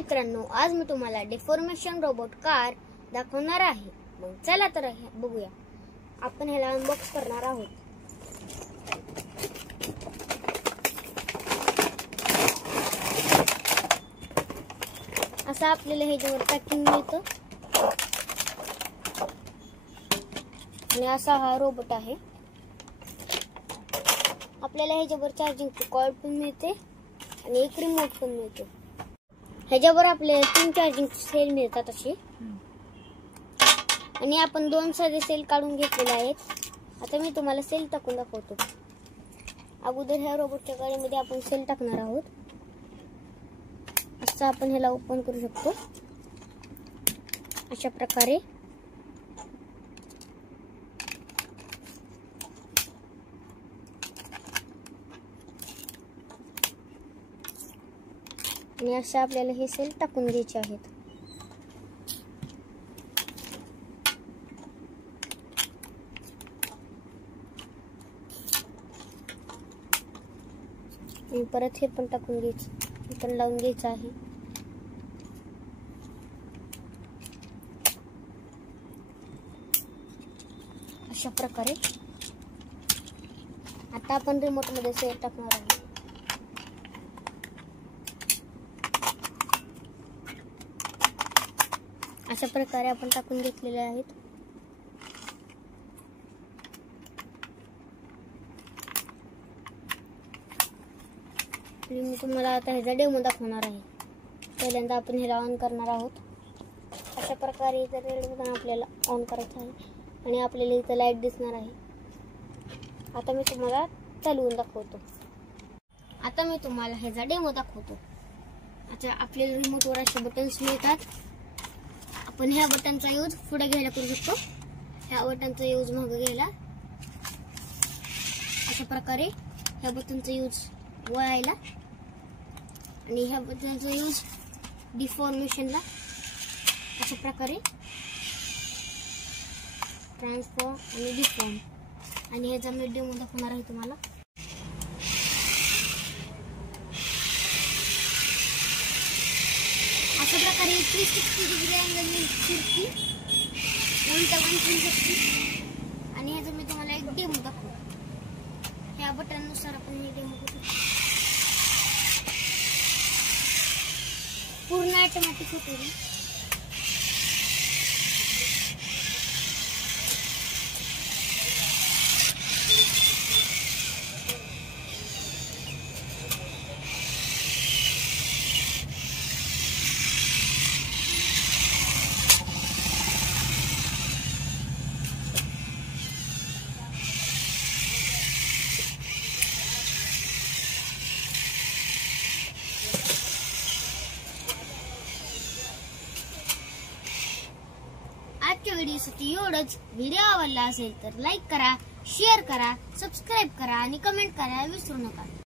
मित्रांनो, आज मी तुम्हाला डिफॉर्मेशन रोबोट कार दाखवणार आहे। मग चला तर बघूया। आपण ह्याला अनबॉक्स करणार आहोत। असं आपल्याला ह्याच्यावर पॅकिंग मिळतं आणि असा हा रोबोट आहे। आपल्याला ह्याच्यावर चार्जिंग कॉर्ड पण मिळते आणि एक रिमोट पण मिळतो। ह्याच्यावर आपल्याला 3 चार्जिंग सेल मिळतात असे, आणि आपण 2 साधे सेल काढून घेतलेले आहेत। आता मी तुम्हाला सेल टाकून दाखवतो। अगोदर ह्या रोबोटच्या गाडीमध्ये आपण सेल टाकणार आहोत। असं आपण ह्याला ओपन करू शकतो अशा प्रकारे। आणि असे आपल्याला हे सेल टाकून घ्यायचे आहेत। आणि परत हे पण टाकून घ्यायचं, हे पण लावून घ्यायचं आहे। अशा प्रकारे आता आपण रिमोट मध्ये सेल टाकणार आहोत। अशा प्रकारे आपण टाकून घेतलेले आहेत। मी तुम्हाला आता ह्याचा डेमो दाखवणार आहे। पहिल्यांदा आपण ह्याला ऑन करणार आहोत। अशा प्रकारे इथं रेड बटन आपल्याला ऑन करायचं आहे आणि आपल्याला इथं लाईट दिसणार आहे। आता मी तुम्हाला चालवून दाखवतो। आता मी तुम्हाला ह्याचा डेमो दाखवतो। आता आपल्याला रिमोटवर असे बटन्स मिळतात। आपण ह्या बटनचा यूज पुढे घ्यायला करू शकतो, ह्या बटनचा यूज मागे घ्यायला। अशा प्रकारे ह्या बटनचा यूज वळायला आणि ह्या बटनचा यूज डिफॉर्मेशनला। अशा प्रकारे ट्रान्सफॉर्म आणि डिफॉर्म। आणि ह्याचा मी डेमो दाखवणार आहे तुम्हाला। अशा प्रकारे 360 डिग्री अँगलने फिरती, उलटा पण फिरू शकते। आणि ह्याचा मी तुम्हाला एक डेमो दाखवतो। ह्या बटननुसार आपण हे डेमो करू शकतो। पूर्ण ऑटोमॅटिक होते। आजच्या व्हिडिओसाठी एवढंच। व्हिडिओ आवडला असेल तर लाईक करा, शेअर करा, सबस्क्राईब करा आणि कमेंट करायला विसरू नका।